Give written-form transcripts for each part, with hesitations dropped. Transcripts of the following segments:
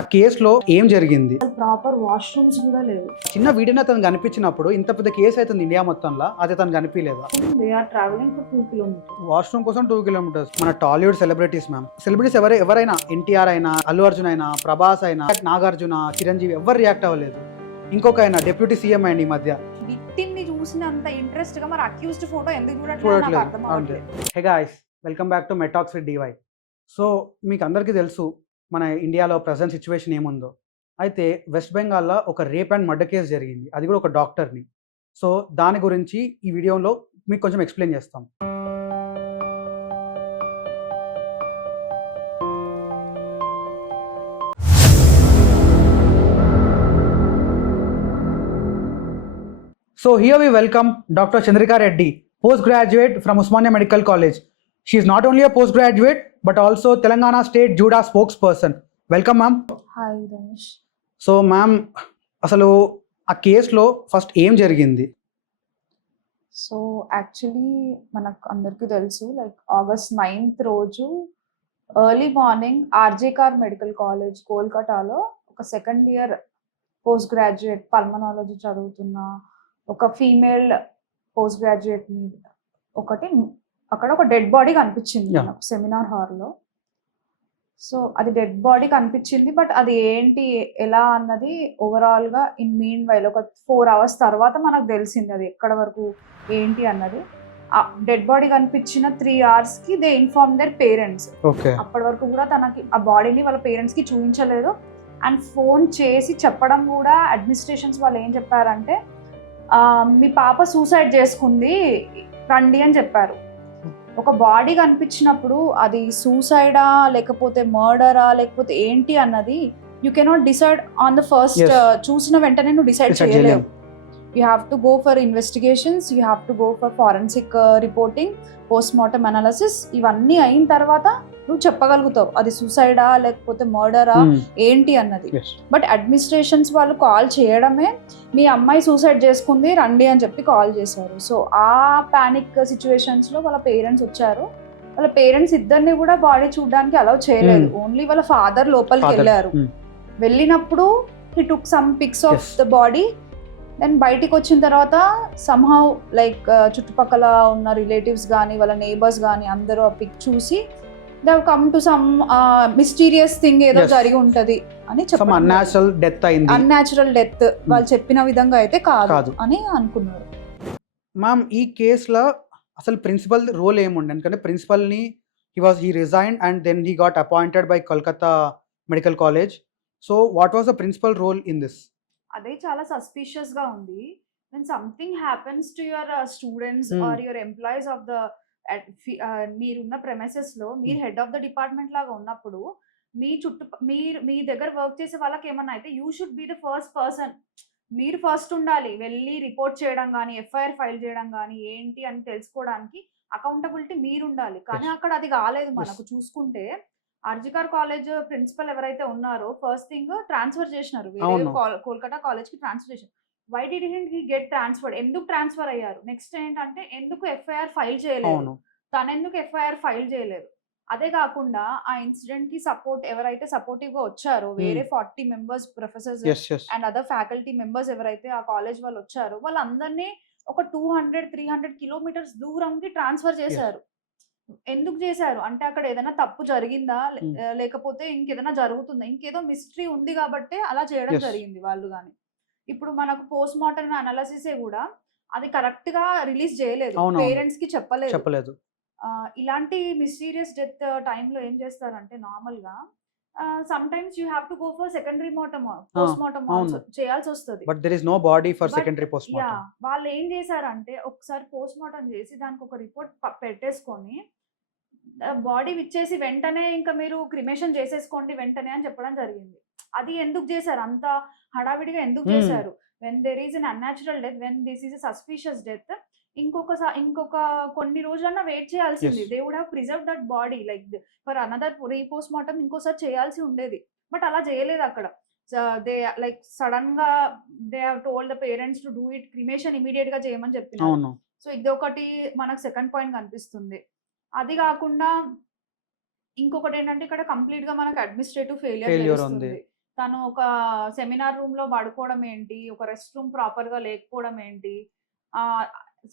ఆ కేసులో ఏం జరిగింది? ప్రాపర్ వాష్రూమ్స్ కూడా లేవు. చిన్న వీడియోని అతను కనిపించినప్పుడు ఇంత పెద్ద కేసు అవుతుంది ఇండియా మొత్తంలో, అది అతను కనిపించలేదా? They are travelling for 2 kilometers. Washroom కోసం 2 kilometers. మన టాలీవుడ్ సెలబ్రిటీస్ మ్యామ్, సెలబ్రిటీస్ ఎవరైనా, ఎన్టీఆర్ అయినా, అల్లు అర్జున్ అయినా, ప్రభాస్ అయినా, నాగార్జున, చిరంజీవి ఎవరు రియాక్ట్ అవ్వలేదు. ఇంకొక ఆయన డిప్యూటీ సీఎం అయ్యండి ఈ మధ్య. విక్టిమ్ ని చూసినంత ఇంట్రెస్ట్ గా మరి అక్యూజ్డ్ ఫోటో ఎందుకు చూడట్లేదు నాకు అర్థం అవ్వట్లేదు. Hey guys, welcome back to Metax with DY. సో మీకు అందరికీ తెలుసు మన ఇండియాలో ప్రజెంట్ సిచ్యువేషన్ ఏముందో. అయితే వెస్ట్ బెంగాల్లో ఒక రేప్ అండ్ మర్డర్ కేసు జరిగింది, అది కూడా ఒక డాక్టర్ని. సో దాని గురించి ఈ వీడియోలో మీకు కొంచెం ఎక్స్ప్లెయిన్ చేస్తాం. So here we welcome Dr. Chandrika Reddy, postgraduate from Osmania Medical College. She is not only a postgraduate but also Telangana State Judah spokesperson. Welcome, ma'am. Hi Ramesh. So ma'am, అసలు ఆ కేసులో ఫస్ట్ ఏం జరిగింది? So actually మనకు అందరికీ తెలుసు, like August 9th రోజు early morning ఆర్జేకార్ medical college కోల్కతాలో ఒక second year post graduate pulmonology చదువుతున్న ఒక ఫీమేల్ పోస్ట్ గ్రాడ్యుయేట్ మీద అక్కడ ఒక డెడ్ బాడీ కనిపించింది మనకు సెమినార్ హాల్లో. సో అది డెడ్ బాడీ కనిపించింది, బట్ అది ఏంటి ఎలా అన్నది ఓవరాల్ గా ఇన్ మీన్ వైల్ ఒక 4 hours తర్వాత మనకు తెలిసింది అది ఎక్కడ వరకు ఏంటి అన్నది. ఆ డెడ్ బాడీ కనిపించిన 3 hours కి దే ఇన్ఫార్మ్ దర్ పేరెంట్స్. అప్పటి వరకు కూడా తనకి ఆ బాడీని వాళ్ళ పేరెంట్స్ కి చూపించలేదు. అండ్ ఫోన్ చేసి చెప్పడం కూడా అడ్మినిస్ట్రేషన్స్ వాళ్ళు ఏం చెప్పారంటే, మీ పాప సూసైడ్ చేసుకుంది రండి అని చెప్పారు. ఒక బాడీ కనిపించినప్పుడు అది సూసైడా లేకపోతే మర్డరా లేకపోతే ఏంటి అన్నది you cannot decide on the first. చూసిన వెంటనే నువ్వు డిసైడ్ చేయలేవు. You have to go for investigations, you have to go for forensic reporting, postmortem analysis. ఇవన్నీ అయిన తర్వాత నువ్వు చెప్పగలుగుతావు అది సూసైడా లేకపోతే మర్డరా ఏంటి అన్నది. బట్ అడ్మినిస్ట్రేషన్స్ వాళ్ళు కాల్ చేయడమే మీ అమ్మాయి సూసైడ్ చేసుకుంది రండి అని చెప్పి కాల్ చేశారు. సో ఆ పానిక్ సిచ్యువేషన్స్ లో వాళ్ళ పేరెంట్స్ వచ్చారు. వాళ్ళ పేరెంట్స్ ఇద్దరిని కూడా బాడీ చూడడానికి అలౌ చేయలేదు. ఓన్లీ వాళ్ళ ఫాదర్ లోపలికి వెళ్ళారు. వెళ్ళినప్పుడు he took some pics of the body. Then బయటికి వచ్చిన తర్వాత సమ్హౌ లైక్ చుట్టుపక్కల ఉన్న రిలేటివ్స్ కానీ వాళ్ళ నేబర్స్ కానీ అందరూ ఆ పిక్ చూసి they have come to some mysterious thing ఏదో జరిగి ఉంటది అని చెప్పారు. అన్యాచురల్ డెత్ వాళ్ళు చెప్పిన విధంగా అయితే కాదు అని అనుకున్నారు. మ్యామ్, ఈ కేసులో అసలు ప్రిన్సిపల్ రోల్ ఏముండే? ఎందుకంటే ప్రిన్సిపల్ని he resigned and then he got appointed by Kolkata Medical College. So what was the principal role in this? అదే చాలా సస్పిషియస్ గా ఉంది. when something happens to your students or your employees of the మీరున్న premises లో మీరు head of the department లాగా ఉన్నప్పుడు మీ దగ్గర వర్క్ చేసే వాళ్ళకి ఏమన్నా అయితే you should be the first person. మీరు ఫస్ట్ ఉండాలి, వెళ్ళి రిపోర్ట్ చేయడం కానీ ఎఫ్ఐఆర్ ఫైల్ చేయడం కానీ ఏంటి అని తెలుసుకోవడానికి అకౌంటబిలిటీ మీరు ఉండాలి. కానీ అక్కడ అది కాలేదు. మనకు చూసుకుంటే ఆర్జికార్ కాలేజ్ ప్రిన్సిపల్ ఎవరైతే ఉన్నారో ఫస్ట్ థింగ్ ట్రాన్స్ఫర్ చేసినారు, వేరే కోల్కతా కాలేజ్ కి ట్రాన్స్ఫర్ చేసినారు. Why did he get transferred? ఎందుకు ట్రాన్స్ఫర్ అయ్యారు? నెక్స్ట్ ఏంటంటే ఎందుకు ఎఫ్ఐఆర్ ఫైల్ చేయలేదు, తను ఎందుకు ఎఫ్ఐఆర్ ఫైల్ చేయలేదు? అదే కాకుండా ఆ ఇన్సిడెంట్ కి సపోర్ట్ ఎవరైతే సపోర్టివ్ గా వచ్చారో వేరే 40 members professors and other faculty members ఎవరైతే ఆ కాలేజ్ వాళ్ళు వచ్చారో వాళ్ళందరినీ ఒక 200-300 kilometers దూరంకి ట్రాన్స్ఫర్ చేశారు. ఎందుకు చేశారు అంటే అక్కడ ఏదైనా తప్పు జరిగిందా లేకపోతే ఇంకేదైనా జరుగుతుందా, ఇంకేదో మిస్టరీ ఉంది కాబట్టి అలా చేయడం జరిగింది వాళ్ళు. కానీ ఇప్పుడు మనకు పోస్ట్ మార్టం అనాలిసిస్ కూడా అది కరెక్ట్ గా రిలీజ్ చేయలేదు, పేరెంట్స్ కి చెప్పలేదు. ఇలాంటి మిస్టీరియస్ డెత్ టైంలో ఏం చేస్తారంటే నార్మల్ గా sometimes you have to go for secondary post mortem చేయాల్సి వస్తుంది. But there is no body for secondary post mortem. వాళ్ళు ఏం చేశారంటే ఒకసారి పోస్ట్ మార్టం చేసి దానికి ఒక రిపోర్ట్ పెట్టేసుకొని బాడీ విచ్చేసి వెంటనే ఇంకా మీరు క్రిమేషన్ చేసేసుకోండి వెంటనే అని చెప్పడం జరిగింది. అది ఎందుకు చేశారు? అంత హడావిడిగా ఎందుకు చేశారు? When there is an unnatural death, when this is suspicious death, ఇంకొక కొన్ని రోజులన్నా వెయిట్ చేయాల్సింది. They would have preserve that body like for another repost mortem ఇంకోసారి చేయాల్సి ఉండేది. బట్ అలా చేయలేదు అక్కడ. దే లైక్ సడన్ గా they have told the parents to do it, cremation immediate గా చేయమని చెప్పినారు. సో ఇది ఒకటి మనకు సెకండ్ పాయింట్ కనిపిస్తుంది. అది కాకుండా ఇంకొకటి ఏంటంటే ఇక్కడ కంప్లీట్ గా మనకు అడ్మినిస్ట్రేటివ్ ఫెయిలియర్ ఉంది. తను ఒక సెమినార్ రూమ్‌లో పడుకోవడం ఏంటి? ఒక రెస్ట్ రూమ్ ప్రాపర్‌గా లేకపోవడం ఏంటి?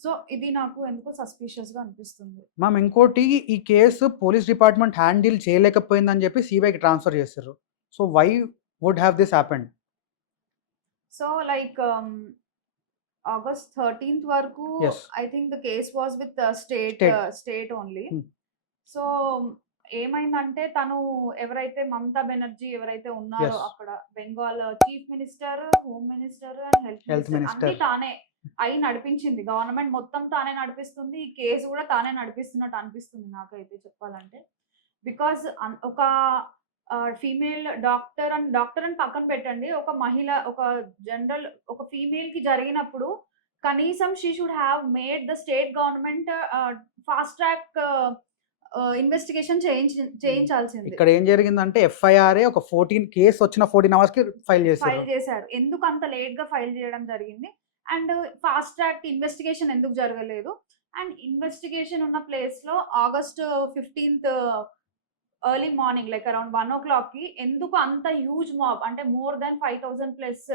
సో, ఇది నాకు ఎందుకో సస్పిషియస్‌గా అనిపిస్తుంది. మ్యామ్ ఇంకోటి ఈ కేసు పోలీస్ డిపార్ట్మెంట్ హ్యాండిల్ చేయలేకపోయిందని చెప్పి సీబీఐకి ట్రాన్స్‌ఫర్ చేసిర్రు. So, why would have this happened? So, like August 13th వరకు yes. I think the case was with state. State only. Hmm. So, ఏమైందంటే తను ఎవరైతే మమతా బెనర్జీ ఎవరైతే ఉన్నారో యెస్. అక్కడ Bengal chief minister, home minister and health health minister అన్నీ minister. తానే అయి నడిపించింది. గవర్నమెంట్ మొత్తం తానే నడిపిస్తుంది. ఈ కేస్ కూడా తానే నడిపిస్తున్నట్టు అనిపిస్తుంది నాకైతే చెప్పాలంటే. బికాజ్ ఒక ఫీమేల్ డాక్టర్ అని పక్కన పెట్టండి. ఒక మహిళ ఒక జనరల్ ఒక ఫీమేల్‌కి జరిగినప్పుడు కనీసం she should have made the state government fast track investigation చేయించాల్సింది. ఇక్కడ ఏం జరిగిందంటే ఎఫ్ఐఆర్ఏ ఒక 14 కేస్ వచ్చిన 14 అవర్స్‌కి ఫైల్ చేసిర్రు. ఫైల్ చేశారు. ఎందుకు అంత లేట్‌గా ఫైల్ చేయడం జరిగింది? అండ్ ఫాస్ట్ ట్రాక్ ఇన్వెస్టిగేషన్ ఎందుకు జరగలేదు? అండ్ ఇన్వెస్టిగేషన్ ఉన్న ప్లేస్‌లో August 15th early morning like around 1:00కి ఎందుకు అంత హ్యూజ్ మాబ్ అంటే మోర్ దాన్ 5000 ప్లస్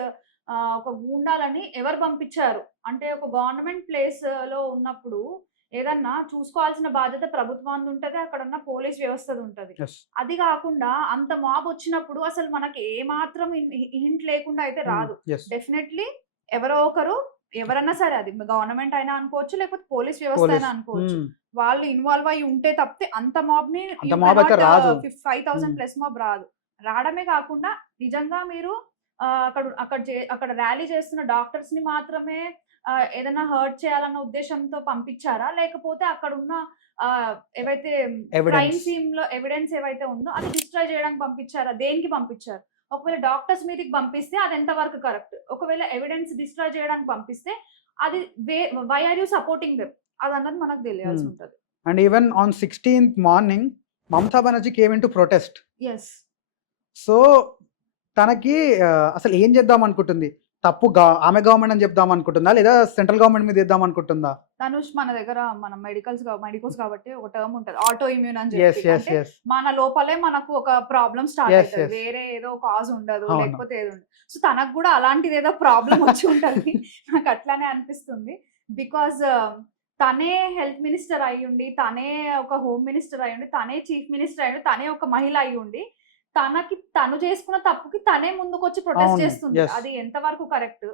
ఒక గూండాలని ఎవరు పంపించారు? అంటే ఒక గవర్నమెంట్ ప్లేస్‌లో ఉన్నప్పుడు ఏదన్నా చూసుకోవాల్సిన బాధ్యత ప్రభుత్వానిది ఉంటది. అక్కడున్న పోలీస్ వ్యవస్థది ఉంటది. యెస్. అది గాకుండా అంత మాబ్ వచ్చినప్పుడు అసలు మనకి ఏమాత్రం హింట్ లేకుండా అయితే రాదు. యెస్. డెఫినెట్‌లీ ఎవరో ఒకరు ఎవరన్నా సరే అది గవర్నమెంట్ అయినా అనుకోవచ్చు, లేకపోతే పోలీస్ వ్యవస్థ పోలీస్. అయినా అనుకోవచ్చు. వాళ్ళు ఇన్వాల్వ్ అయ్యి ఉంటే తప్పితే అంత మాబ్‌ని అంత మాబ్ అయితే రాదు. 5000 ప్లస్ మాబ్ రాదు. రావడమే కాకుండా నిజంగా మీరు అక్కడ ర్యాలీ చేస్తున్న డాక్టర్స్‌ని మాత్రమే ఏదైనా హర్ట్ చేయాలన్న ఉద్దేశంతో పంపించారా? లేకపోతే అక్కడున్న ఏవైతే క్రైమ్ ఎవిడెన్స్. సీన్‌లో ఎవిడెన్స్ ఏవైతే ఉందో అది డిస్ట్రాయ్ చేయడానికి పంపించారా? దేనికి పంపించారు? ఒకవేళ డాక్టర్స్ మీదకి పంపిస్తే అది ఎంత వరకు కరెక్ట్? ఒకవేళ ఎవిడెన్స్ డిస్ట్రాయ్ చేయడానికి పంపిస్తే అది why are you supporting them? అదన్నది మనకు తెలియాల్సి ఉంటది. And even on 16th morning Mamata Banerjee came into protest. Yes. So, తనకి అసలు ఏం చేద్దాం అనుకుంటుంది? తప్పు ఆమె గవర్నమెంట్ అని చెప్దాం అనుకుంటుందా? లేదా సెంట్రల్ గవర్నమెంట్ మీద ఏద్దాం అనుకుంటుందా? ధనుష్ మన దగ్గర మనం మెడికోస్ కాబట్టి ఒక టర్మ్ ఉంటది. ఆటో ఇమ్యూన్ అని యెస్. చెప్పి. యెస్. అంటే యెస్. మన లోపలే మనకు ఒక ప్రాబ్లమ్ స్టార్ట్ Yes, అయితది. yes. వేరే ఏదో కాజ్ ఉండదు. అవును. లేకపోతే ఏది ఉండదు. సో తనకు కూడా అలాంటిదేదో ప్రాబ్లమ్ వచ్చి ఉంటది. నాకు అట్లానే అనిపిస్తుంది. బికాజ్ తనే హెల్త్ మినిస్టర్ అయ్యుండి, తనే ఒక హోమ్ మినిస్టర్ అయ్యుండి, తనే చీఫ్ మినిస్టర్ అయ్యుండి, తనే ఒక మహిళ అయ్యుండి, తను చేసుకున్న తప్పుకి తనే ముందుకొచ్చి ప్రొటెస్ట్ అవును. చేస్తుంది. యెస్. అది ఎంతవరకు కరెక్ట్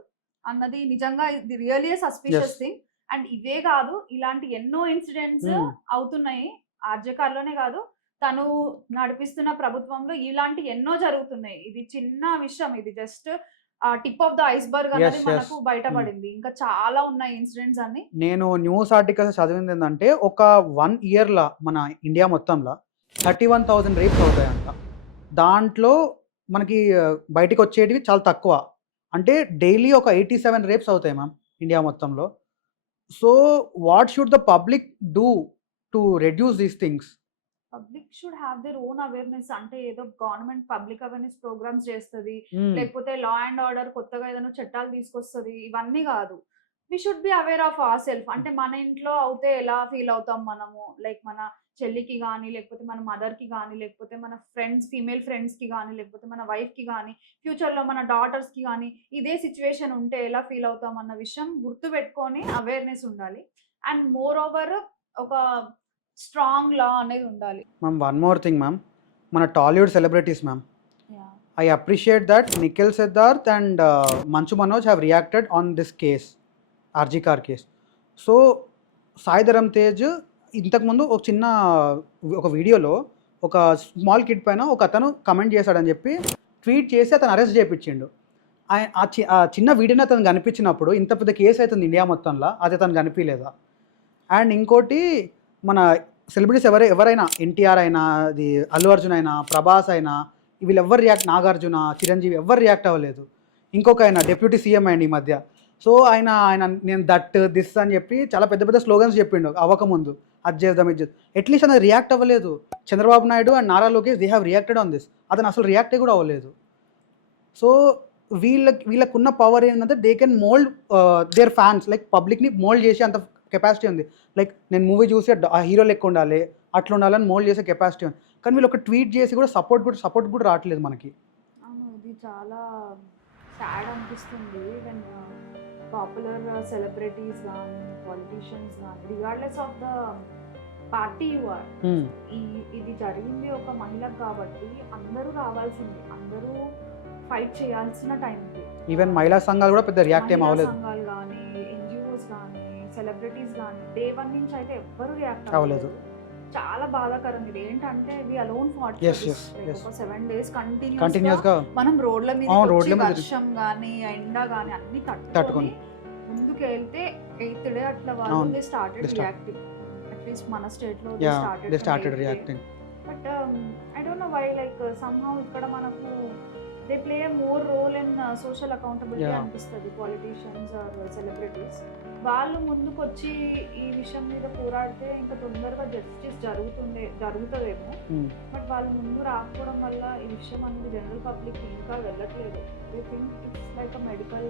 అన్నది నిజంగా ఇది really suspicious yes. Thing. And ఇవే కాదు ఇలాంటి ఎన్నో ఇన్సిడెంట్స్ అవుతున్నాయి. ఆర్జేకర్‌లోనే కాదు, తను నడిపిస్తున్న ప్రభుత్వంలో ఇలాంటి ఎన్నో జరుగుతున్నాయి. ఇది చిన్న విషయం. ఇది just tip of the iceberg yes. అన్నది యెస్. మనకు బయటపడింది. ఇంకా చాలా ఉన్నాయి ఇన్సిడెంట్స్ అన్ని. నేను న్యూస్ ఆర్టికల్స్ చదివింది ఏందంటే ఒక 1 ఇయర్‌ల మన ఇండియా మొత్తంలో 31,000 రేప్స్ అవుతాయంట. దాంట్లో మనకి బయటికొచ్చేటివి చాలా తక్కువ. అంటే డైలీ ఒక 87 రేప్స్ అవుతాయి మ్యామ్ ఇండియా మొత్తంలో. So, what should the public do to reduce these things? Public should have their own awareness. అంటే ఏదో గవర్నమెంట్ పబ్లిక్ అవేర్‌నెస్ ప్రోగ్రామ్స్ చేస్తది. హ్మ్. లేకపోతే లా అండ్ ఆర్డర్ కొత్తగా ఏదైనా చట్టాలు తీసుకొస్తది. ఇవన్నీ కాదు. We should be aware of our self. అంటే మన ఇంట్లో అవుతే ఎలా ఫీల్ అవుతాం మనము. లైక్ మన చెల్లికి గాని, లేకపోతే మన మదర్‌కి గాని, లేకపోతే మన ఫీమేల్ ఫ్రెండ్స్‌కి గాని, లేకపోతే మన వైఫ్‌కి గాని, ఫ్యూచర్‌లో మన డాటర్స్‌కి గాని ఇదే సిట్యుయేషన్ ఉంటే ఎలా ఫీల్ అవుతాం అన్న విషయం గుర్తుపెట్టుకొని అవేర్‌నెస్ ఉండాలి. అండ్ మోర్ ఓవర్ ఒక స్ట్రాంగ్ లా అనేది ఉండాలి. Ma'am one more thing ma'am. మన Tollywood celebrities ma'am. Yeah! I appreciate that Nikhil Siddharth and Manchu Manoj have reacted on this case, RG Car case. So, Sai Dharam Tej ఇంతకుముందు ఒక వీడియోలో ఒక small kid పైన ఒక అతను కమెంట్ చేశాడని చెప్పి ట్వీట్ చేసి అతను అరెస్ట్ చేపించిండు. ఆ చిన్న వీడియోని అతను కనిపించినప్పుడు ఇంత పెద్ద కేసు అవుతుంది ఇండియా మొత్తంలో, అది అతను కనిపించలేదా? అండ్ ఇంకోటి మన సెలబ్రిటీస్ ఎవరైనా ఎన్టీఆర్ అయినా, అది అల్లు అర్జున్ అయినా, ప్రభాస్ అయినా, వీళ్ళెవ్వరు నాగార్జున, చిరంజీవి ఎవ్వరు రియాక్ట్ అవ్వలేదు. ఇంకొక ఆయన డిప్యూటీ సీఎం అయ్యండి ఈ మధ్య. సో ఆయన నేను దట్ దిస్ అని చెప్పి చాలా పెద్ద పెద్ద స్లోగన్స్ చెప్పిండు అవ్వకముందు. అది చేద్దాం ఇది చేద్దాం. అట్లీస్ట్ అతను రియాక్ట్ అవ్వలేదు. Chandrababu Naidu and Nara Lokesh they have reacted on this. అతను అసలు రియాక్టే కూడా అవ్వలేదు. సో వీళ్ళకున్న పవర్ ఏంటంటే they can mould their fans, like పబ్లిక్ని మోల్డ్ చేసే అంత కెపాసిటీ ఉంది. లైక్ నేను మూవీ చూసి ఆ హీరో లెక్క ఉండాలి, అట్లా ఉండాలని మోల్డ్ చేసే కెపాసిటీ ఉంది. కానీ వీళ్ళు ఒక ట్వీట్ చేసి కూడా సపోర్ట్ కూడా రావట్లేదు మనకి. అవును. ఇది ఇది చాలా సాడ్ అనిపిస్తుంది. వెన్ పాపులర్ సెలబ్రిటీస్ కానీ పొలిటీషియన్స్ కానీ regardless of the party you are, ఇది జరిగింది ఒక మహిళకు కాబట్టి అందరూ రావాల్సింది, అందరూ ఫైట్ చేయాల్సిన టైంకి. ఈవెన్ మహిళా సంఘాలు కూడా పెద్ద రియాక్ట్ ఏం మహిళా అవ్వలేదు. సంఘాలు కానీ ఎన్జిఓస్ కానీ సెలబ్రిటీస్ కానీ డే వన్ నుంచి అయితే ఎవ్వరు రియాక్ట్ అవ్వలేదు. అవ్వలేదు. చాలా బాధాకరం. ఇది ఏంటంటే we alone fought Yes, yes, yes. ఒక 7 days కంటిన్యూస్ కంటిన్యూస్ గా మనం రోడ్ల మీద రోడ్ల మీద వర్షం గానీ ఎండ గానీ అన్ని తట్టుకొని. తట్టుకొని ముందుకు వెళ్తే 8th day అట్లా వాళ్ళు అవును. They started They start. Reacting. At least మన స్టేట్ లో they started reacting. But I don't know why like somehow ఇక్కడ మనకు they play more role in social accountability Yeah. అనిపిస్తుంది. పొలిటీషియన్స్ ఆర్ సెలబ్రిటీస్ వాళ్ళు ముందుకు వచ్చి ఈ విషయం మీద పోరాడితే ఇంకా తొందరగా జస్టిస్ జరుగుతుందేమో. బట్ వాళ్ళు ముందు రాకపోవడం వల్ల ఈ విషయం అనేది జనరల్ పబ్లిక్ ఇంకా వెళ్ళట్లేదు. They think it's like medical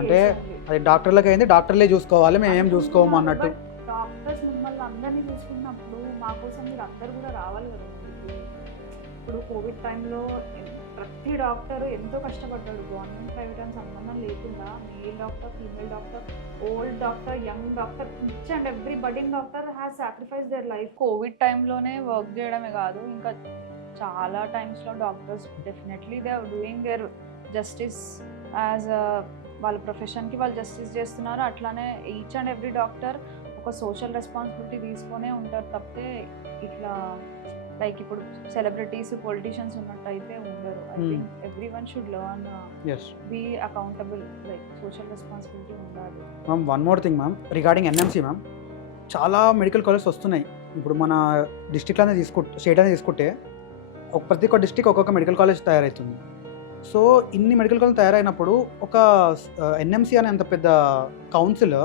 అంటే అది డాక్టర్లకి అయింది, డాక్టర్లే చూసుకోవాలి, మేము ఏం చూసుకోము అన్నట్టు. డాక్టర్స్ మిమ్మల్ని అందరినీ చూసుకున్నప్పుడు మా కోసం మీరు అందరు కూడా రావాలి కదా ముందుకి. ఇప్పుడు కోవిడ్ టైంలో ప్రతి డాక్టర్ ఎంతో కష్టపడ్డాడు. గవర్నమెంట్ ప్రైవేట్ అని సంబంధం లేకుండా male doctor, female doctor, old doctor, young doctor, each and every budding doctor has sacrifice their life. Covid టైంలోనే వర్క్ చేయడమే కాదు, ఇంకా చాలా టైమ్స్లో doctors definitely they are doing their justice as వాళ్ళ ప్రొఫెషన్కి వాళ్ళు జస్టిస్ చేస్తున్నారు. అట్లానే ఈచ్ అండ్ ఎవ్రీ డాక్టర్ ఒక సోషల్ రెస్పాన్సిబిలిటీ తీసుకొనే ఉంటారు తప్పితే ఇట్లా లైక్ ఇప్పుడు సెలబ్రిటీస్ పొలిటీషియన్స్ ఉన్నట్టయితే ఉండరు. I think everyone should learn be accountable, like social responsibility ఉండాలి. Ma'am one more thing ma'am regarding NMC ma'am, చాలా మెడికల్ కాలేజెస్ వస్తున్నాయి. ఇప్పుడు మన డిస్ట్రిక్ట్లోనే స్టేట్ అనేది తీసుకుంటే ప్రతి ఒక్క డిస్ట్రిక్ట్ ఒక్కొక్క మెడికల్ కాలేజ్ తయారవుతుంది. సో ఇన్ని మెడికల్ కాలేజ్ తయారైనప్పుడు ఒక ఎన్ఎంసీ అనే అంత పెద్ద కౌన్సిల్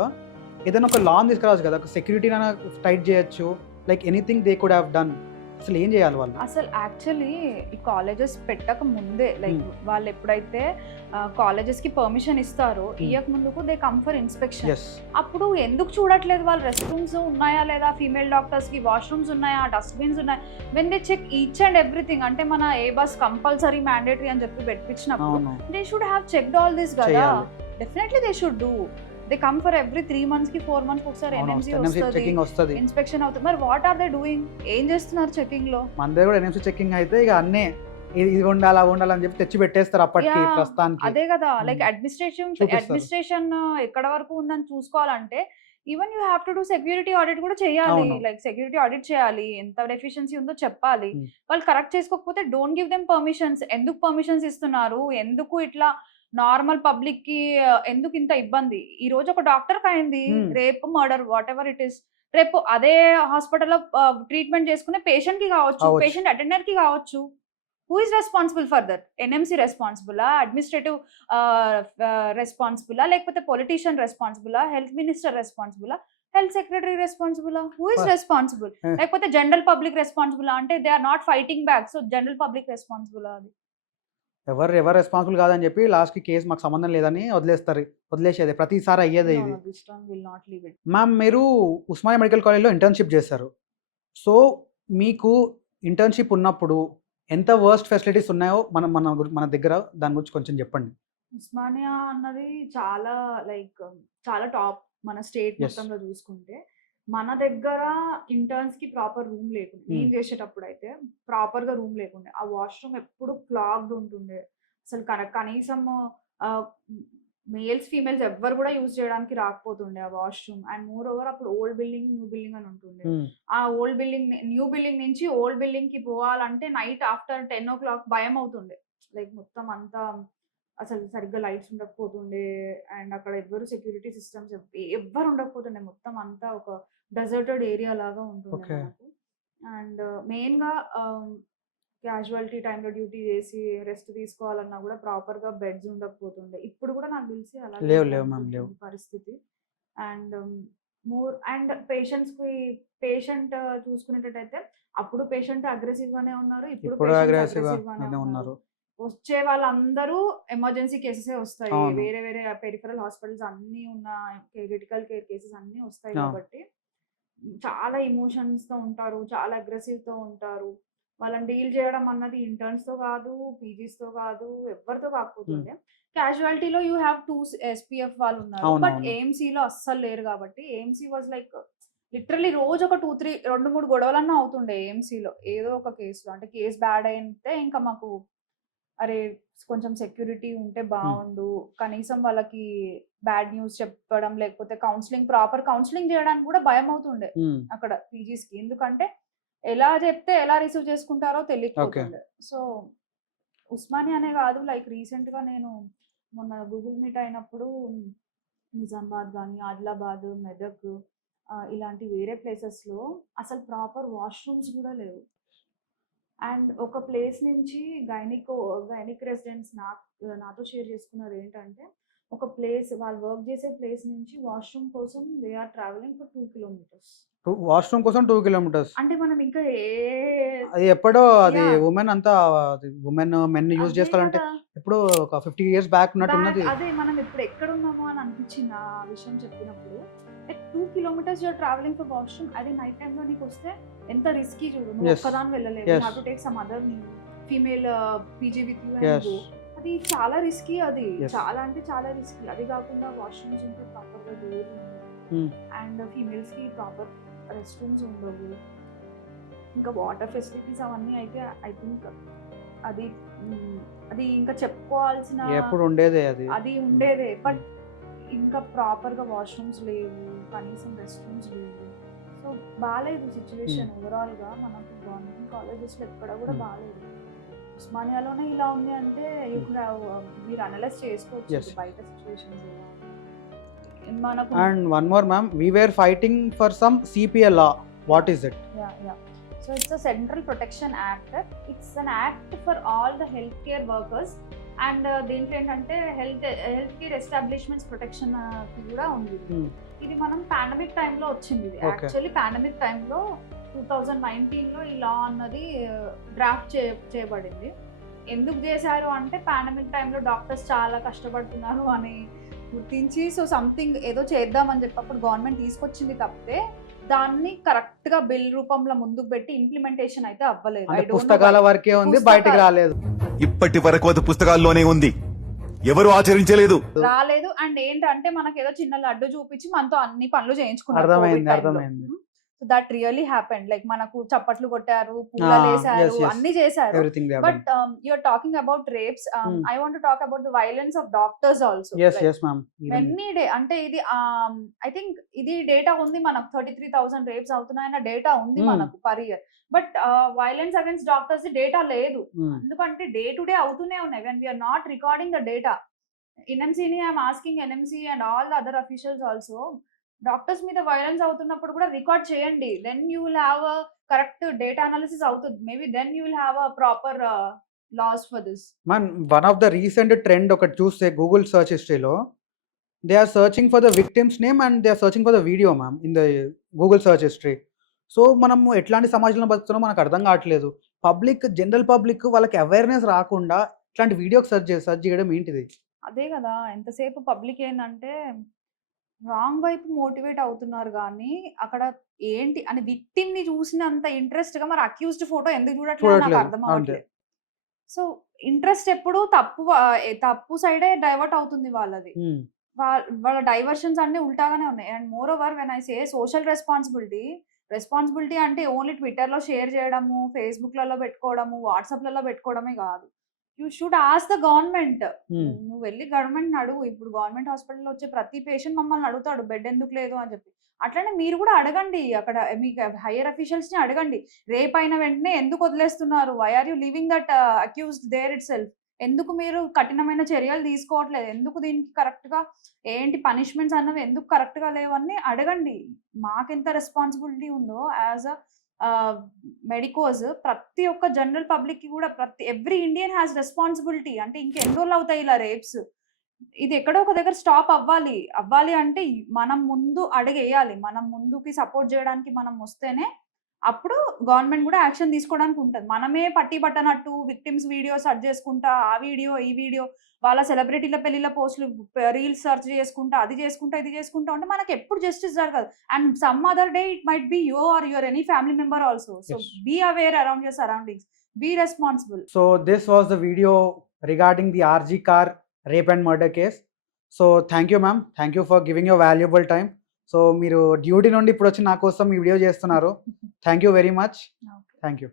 ఏదైనా ఒక లాని తీసుకురావచ్చు కదా, ఒక సెక్యూరిటీని టైట్ చేయొచ్చు, like anything they could have done. అసలు ఏం చేయాలి వాళ్ళు? అసలు యాక్చువల్లీ ఈ కాలేజెస్ పెట్టక ముందే లైక్ వాళ్ళు ఎప్పుడైతే కాలేజెస్కి పర్మిషన్ ఇస్తారో ఇయ్యక ముందుకు దే కమ్ ఫర్ ఇన్స్పెక్షన్. అప్పుడు ఎందుకు చూడట్లేదు వాళ్ళు? రెస్ట్ రూమ్స్ ఉన్నాయా లేదా, ఫీమేల్ డాక్టర్స్కి వాష్రూమ్స్ ఉన్నాయా, డస్ట్బిన్స్ ఉన్నాయా, when they check each and everything. అంటే మన ఏ బస్ కంపల్సరీ మ్యాండేటరీ అని చెప్పి పెట్టించినప్పుడు they should have checked all this కదా. Definitely they should do. They come for every 3 months కి 4 months ఒకసారి ఎన్ఎంసీ వస్తుంది, ఇన్స్పెక్షన్ అవుతుంది. మరి వాట్ ఆర్ దే డూయింగ్? ఏం చేస్తున్నారు చెకింగ్ లో? మన దగ్గర కూడా ఎన్ఎంసీ చెకింగ్ అయితే ఇక అన్నీ ఇది ఉండాలా ఉండాలని చెప్పి తెచ్చి పెట్టేస్తారు అప్పటికి ప్రస్తుతానికి. అదే కదా, లైక్ అడ్మినిస్ట్రేషన్ ఎక్కడ వరకు ఉందని చూసుకోవాలంటే even you have to do security audit కూడా చేయాలి. లైక్ సెక్యూరిటీ ఆడిట్ చేయాలి, ఎంత డెఫిషియన్సీ ఉందో చెప్పాలి. వాళ్ళు కరెక్ట్ చేసుకోకపోతే డోంట్ గివ్ దెమ్ పర్మిషన్స్. ఎందుకు పర్మిషన్స్ ఇస్తున్నారు? ఎందుకు ఇట్లా నార్మల్ పబ్లిక్ కి ఎందుకు ఇంత ఇబ్బంది? ఈ రోజు ఒక డాక్టర్ కి అయింది, రేపు murder, what ever it is, రేపు అదే హాస్పిటల్లో ట్రీట్మెంట్ చేసుకునే పేషెంట్ కి కావచ్చు, పేషెంట్ అటెండర్ కి కావచ్చు. Who is responsible for that? NMC రెస్పాన్సిబులా, అడ్మినిస్ట్రేటివ్ రెస్పాన్సిబులా, లేకపోతే పొలిటీషియన్ రెస్పాన్సిబులా, హెల్త్ మినిస్టర్ రెస్పాన్సిబులా, హెల్త్ సెక్రటరీ రెస్పాన్సిబులా? Who is responsible? లేకపోతే జనరల్ పబ్లిక్ రెస్పాన్సిబులా? అంటే they are not fighting back, so general public రెస్పాన్సిబులా? అది ఎవరు రెస్పాన్సిబుల్ కాదని చెప్పి లాస్ట్కి కేసు మాకు సంబంధం లేదని వదిలేసేది ప్రతిసారి అయ్యేది ఇది. మ్యామ్ మీరు ఉస్మానియా మెడికల్ కాలేజ్లో ఇంటర్న్షిప్ చేశారు. సో మీకు ఇంటర్న్షిప్ ఉన్నప్పుడు ఎంత వర్స్ట్ ఫెసిలిటీస్ ఉన్నాయో మన దగ్గర దాని గురించి కొంచెం చెప్పండి. ఉస్మానియా అన్నది చాలా లైక్ చాలా టాప్ మన స్టేట్ మొత్తంలో చూసుకుంటే. మన దగ్గర ఇంటర్న్స్ కి ప్రాపర్ రూమ్ లేకుండే, నేను చేసేటప్పుడు అయితే ప్రాపర్ గా రూమ్ లేకుండే. ఆ వాష్రూమ్ ఎప్పుడు క్లాగ్డ్ ఉంటుండే. అసలు కనీసం మేల్స్ ఫీమేల్స్ ఎవ్వరు కూడా యూజ్ చేయడానికి రాకపోతుండే ఆ వాష్రూమ్. అండ్ మోర్ ఓవర్ అప్పుడు ఓల్డ్ బిల్డింగ్ న్యూ బిల్డింగ్ అని ఉంటుండే. ఆ ఓల్డ్ బిల్డింగ్ న్యూ బిల్డింగ్ నుంచి ఓల్డ్ బిల్డింగ్ కి పోవాలంటే నైట్ ఆఫ్టర్ 10 o'clock భయం అవుతుండే. లైక్ మొత్తం అంతా అసలు సరిగ్గా లైట్స్ ఉండకపోతుండే. అండ్ అక్కడ ఎవ్వరు సెక్యూరిటీ సిస్టమ్స్ ఎవ్వరు ఉండకపోతుండే. మొత్తం అంతా ఒక డెజర్టెడ్ ఏరియా లాగా ఉంటుండే మనకు. అండ్ మెయిన్ గా క్యాజువాలిటీ టైంలో డ్యూటీ చేసి రెస్ట్ తీసుకోవాలన్నా కూడా ప్రాపర్ గా బెడ్స్ ఉండకపోతుండే. ఇప్పుడు కూడా నాకు తెలిసి అలాగే పరిస్థితి. అండ్ పేషెంట్ చూసుకునేటట్టయితే అప్పుడు పేషెంట్ అగ్రెసివ్ గానే ఉన్నారు, ఇప్పుడు అగ్రెసివ్ గానే ఉన్నారు. వచ్చే వాళ్ళందరూ ఎమర్జెన్సీ కేసెసే వస్తాయి. వేరే వేరే పెరిఫరల్ హాస్పిటల్స్ అన్ని ఉన్న క్రిటికల్ కేర్ కేసెస్ అన్ని వస్తాయి కాబట్టి చాలా ఎమోషన్స్ తో ఉంటారు, చాలా అగ్రెసివ్ తో ఉంటారు. వాళ్ళని డీల్ చేయడం అన్నది ఇంటర్న్స్‌తో కాదు, పీజీస్‌తో కాదు, ఎవ్వరితో కాకపోతుండే. క్యాజువాలిటీలో యూ హ్యావ్ 2 ఎస్‌పీఎఫ్ వాళ్ళున్నారు. బట్ అవునవును. ఏఎంసీలో అస్సలు లేరు కాబట్టి ఏఎంసీ వాస్ లైక్ లిటరల్లీ రోజు ఒక 2, 3 గొడవలన్నా అవుతుండే ఏఎంసీలో. ఏదో ఒక కేస్‌లో. అంటే కేస్ బ్యాడ్ అయితే ఇంకా మాకు అరే! కొంచెం సెక్యూరిటీ ఉంటే బావుండు. కనీసం వాళ్ళకి బ్యాడ్ న్యూస్ చెప్పడం, లేకపోతే ప్రాపర్ కౌన్సెలింగ్ జేయడానికి గూడా భయమవుతుండే హ్మ్. అక్కడ పీజీస్‌కి. ఎందుకంటే ఎలా జెప్తే ఎలా రిసీవ్ చేసుకుంటారో ఓకే. తెలియకపోతుండే. సో, ఉస్మానియానే గాదు లైక్ రీసెంట్‌గా నేను మొన్న గూగుల్ మీట్ అయినప్పుడు నిజామాబాద్ గాని, ఆదిలాబాద్, మెదక్ ఇలాంటి వేరే ప్లేసెస్‌లో అసలు ప్రాపర్ వాష్‌రూమ్స్ గూడా లేవు. అండ్ ఒక ప్లేస్ నుంచి గైనిక్ రెసిడెంట్స్ నాతో షేర్ చేసుకున్నదేంటంటే, ఒక ప్లేస్ వాళ్ళు వర్క్ చేసే ప్లేస్ నుంచి వాష్‌రూమ్ కోసం they are travelling for 2 kilometres. Washroom కోసం 2 కిలోమీటర్స్. అంటే మనం ఇంకా అది ఎప్పుడో అది యాహ్! వుమెన్ అంతా అది మెన్ యూజ్ అదే చేసుకోవాలంటే గదా! ఎప్పుడో ఒక 50 ఇయర్స్ బ్యాక్ ఉన్నట్టున్నది. అదే మనం ఇప్పుడు ఎక్కడున్నామో అని అనిపించింది ఆ విషయం చెప్పినప్పుడు. Like 2 kilometres you are travelling for washroom. అది నైట్ టైమ్‌లో నీకొస్తే ఎంత రిస్కీ చూడు. నువ్వు యెస్. ఒక్కదానివి వెళ్ళలేవు. You yes. Have to take some other female PG with you and yes. Go. అది చాలా రిస్కీ అది. యెస్. చాలా అంటే చాలా రిస్కీ. అది కాకుండా వాష్‌రూమ్స్ ఉంటే ప్రాపర్‌గా డోర్ ఉండవు. హ్మ్. అండ్ ఫీమేల్స్‌కి ప్రాపర్ రెస్ట్ రూమ్స్ ఉండవు. ఇంకా వాటర్ ఫెసిలిటీస్ అవన్నీ అయితే ఐ థింక్ అది అది ఇంకా చెప్పుకోవాల్సిన ఎప్పుడు ఉండేదే అది. అది ఉండేదే. బట్ ఇంకా ప్రాపర్‌గా వాష్‌రూమ్స్ లేవు. కనీసం రెస్ట్ రూమ్స్ లేవు. సో, బాలేదు సిట్యుయేషన్ ఓవరాల్‌గా మనకు గవర్నమెంట్ కాలేజెస్‌లో ఎక్కడ కూడా బాలేదు. ఉస్మానియాలోనే ఇలా ఉంది అంటే యూ కుడ్ హావ్ మీరు అనలైజ్ చేసుకోవచ్చు యెస్. బయట సిట్యుయేషన్స్ ఎలా మనకు. And one more ma'am, we were fighting for some CPA law. What is it? Yeah. So it's a Central Protection Act. It's an act for all the healthcare workers. And దీంట్లో ఏంటంటే health care establishments protection కూడా ఉంది. ఇది మనం pandemic టైంలో వచ్చింది. ఇది actually pandemic టైంలో 2019లో ఈ లా అన్నది డ్రాఫ్ట్ చేయబడింది. ఎందుకు చేశారు అంటే పాండమిక్ టైంలో డాక్టర్స్ చాలా కష్టపడుతున్నారు అని గుర్తించి సో సంథింగ్ ఏదో చేద్దామని చెప్పి అప్పుడు గవర్నమెంట్ తీసుకొచ్చింది తప్పితే దాన్ని కరెక్ట్ గా బిల్ రూపంలో ముందుకు పెట్టి ఇంప్లిమెంటేషన్ అయితే అవ్వలేదు. అంటే పుస్తకాల వరకే ఉంది, బయటికి రాలేదు. ఇప్పటి వరకు అది పుస్తకాల్లోనే ఉంది, ఎవరు ఆచరించలేదు. అండ్ ఏంటంటే మనకి ఏదో చిన్న లడ్డు చూపించి మనతో అన్ని పనులు చేయించుకున్నారు. అర్థమైంది. So that really happened. Like మనకు చప్పట్లు కొట్టారు, పూలలు వేసారు, అన్ని చేశారు. But you're talking about rapes. I want to talk about the violence of doctors also. ఎన్ని డే అంటే ఇది ఐ థింక్ ఇది డేటా ఉంది మనకు 33,000 రేప్స్ అవుతున్నాయన్న డేటా ఉంది మనకు per year. But violence against doctors data లేదు. ఎందుకంటే డే టు డే అవుతూనే ఉన్నాయి. When we are not recording the data. ఎన్ఎంసీని I'm asking NMC and all the other officials also doctors మీద వైలెన్స్ అవుతున్నప్పుడు కూడా రికార్డ్ చేయండి. Then you will have a correct data analysis అవుతుంది. Maybe then you will have a proper laws for this. One of the recent trend ఒకటి చూస్తే Google search హిస్టరీలో they are searching for the victims name and they are searching for the video ma'am in the Google search history. So మనము ఎట్లాంటి సమాజంలో బతుకుతున్నామో మనకు అర్థం కావట్లేదు. General public వాళ్ళకి అవేర్నెస్ రాకుండా ఇట్లాంటి వీడియో సర్చ్ చేయడం ఏంటిది? అదే కదా, ఎంతసేపు పబ్లిక్ ఏంటంటే రాంగ్ వైపు మోటివేట్ అవుతున్నారు కానీ అక్కడ ఏంటి అని విక్టిమ్ ని చూసినంత ఇంట్రెస్ట్ గా మరి అక్యూజ్డ్ ఫోటో ఎందుకు చూడట్లేదు నాకు అర్థం అవ్వట్లేదు. సో ఇంట్రెస్ట్ ఎప్పుడు తప్పు సైడే డైవర్ట్ అవుతుంది వాళ్ళది. వాళ్ళ డైవర్షన్స్ అన్ని ఉల్టాగానే ఉన్నాయి. And more over when I say social responsibility అంటే ఓన్లీ ట్విట్టర్ లో షేర్ చేయడము, ఫేస్బుక్ లలో పెట్టుకోవడము, వాట్సాప్ లలో పెట్టుకోవడమే కాదు. You should ask the government. నువ్వు వెళ్ళి గవర్నమెంట్ అడుగు. ఇప్పుడు గవర్నమెంట్ హాస్పిటల్లో వచ్చే ప్రతి పేషెంట్ మమ్మల్ని అడుగుతాడు బెడ్ ఎందుకు లేదు అని చెప్పి. అట్లనే మీరు కూడా అడగండి, అక్కడ మీకు హైయర్ అఫీషియల్స్ ని అడగండి. రేప్ అయిన వెంటనే ఎందుకు వదిలేస్తున్నారు? Why are you leaving that accused there itself? ఎందుకు మీరు కఠినమైన చర్యలు తీసుకోవట్లేదు? ఎందుకు దీనికి కరెక్ట్ గా ఏంటి పనిష్మెంట్స్ అన్నవి ఎందుకు కరెక్ట్ గా లేవని అడగండి. మాకెంత రెస్పాన్సిబిలిటీ ఉందో యాజ్ అ మెడికోస్ ప్రతి ఒక్క జనరల్ పబ్లిక్ కి కూడా ఎవ్రీ ఇండియన్ హ్యాస్ రెస్పాన్సిబిలిటీ. అంటే ఇంకెన్ని రోజులు అవుతాయి ఇలా రేప్స్? ఇది ఎక్కడో ఒక దగ్గర స్టాప్ అవ్వాలి అంటే మనం ముందు అడుగేయాలి. మనం ముందుకి సపోర్ట్ చేయడానికి మనం వస్తేనే అప్పుడు గవర్నమెంట్ కూడా యాక్షన్ తీసుకోవడానికి ఉంటుంది. మనమే పట్టి పట్టనట్టు విక్టిమ్స్ వీడియో సెర్చ్ చేసుకుంటా, ఆ వీడియో ఈ వీడియో వాళ్ళ సెలబ్రిటీల పెళ్లిళ్ళ పోస్టులు రీల్స్ సెర్చ్ చేసుకుంటా, అది చేసుకుంటా ఇది చేసుకుంటా ఉంటే మనకి ఎప్పుడు జస్టిస్ జరగదు. And some other day it might be you or your any family member also. So be aware around your surroundings. Be responsible. So this was the video regarding the R G Kar rape and murder case. So thank you ma'am, thank you for giving your valuable time. So మీరు duty నుండి ఇప్పుడు వచ్చి నా కోసం ఈ video చేస్తున్నారు. Thank you very much. Thank you.